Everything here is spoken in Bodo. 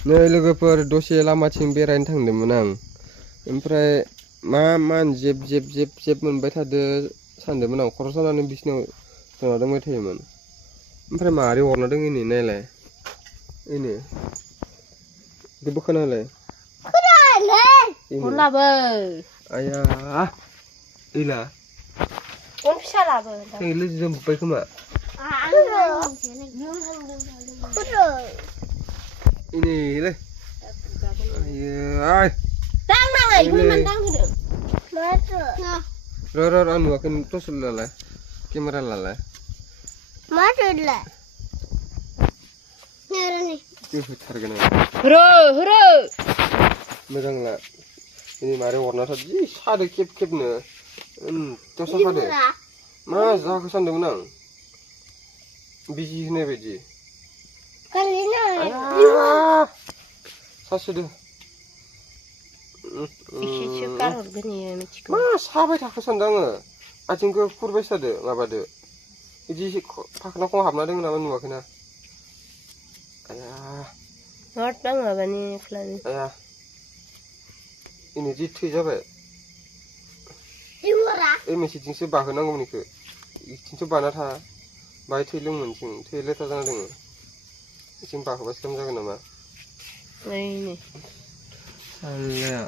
नै लोगोफोर दसे लामाथिं बेरायनो थांदोंमोन आं ओमफ्राय मा जेब जेब जेब जेब मोनबाय थादो सानदोंमोन आं खर' सानानै बिसिनायाव जना दंबाय थायोमोन ओमफ्राय मारै अरना दङ इनै नायलाय इनै बे बोखोनालाय हरलाबो आया इला गन फिसा लाबो थैले जोंबाय खोमा इनैलै आयै दांनाङा इखौनो मानो दांहोदों र' आं नुवाखै टर्च लालाय केमेरा लालाय होथारगोन आं हो मोजां ला दिनै मारै हरना था जि सादो खेबनो दस्रा सादो मा जाखो सानदोंमोन आं बिजि होनाय बायदि सासोदो एसेसो गारहरगोन इयो मिथिगौ मा साबाय थाखो सानदों आङो आथिंखौ खुरबाय थादो माबादो बिदि फाखोना खं हाबना दङ नामा नुवाखैना आया हर दां माबानि फ्लानि आया इनै जि थै जाबाय ए मोनसेथिंसो बाहोनांगौमोन इखो इथिंसो बाना था बाहाय थै लोंमोनथिं थै लेथ्रा जाना दङ इथिं बाहोबा स्लिम जागोन नामा ओइनै साल्लाया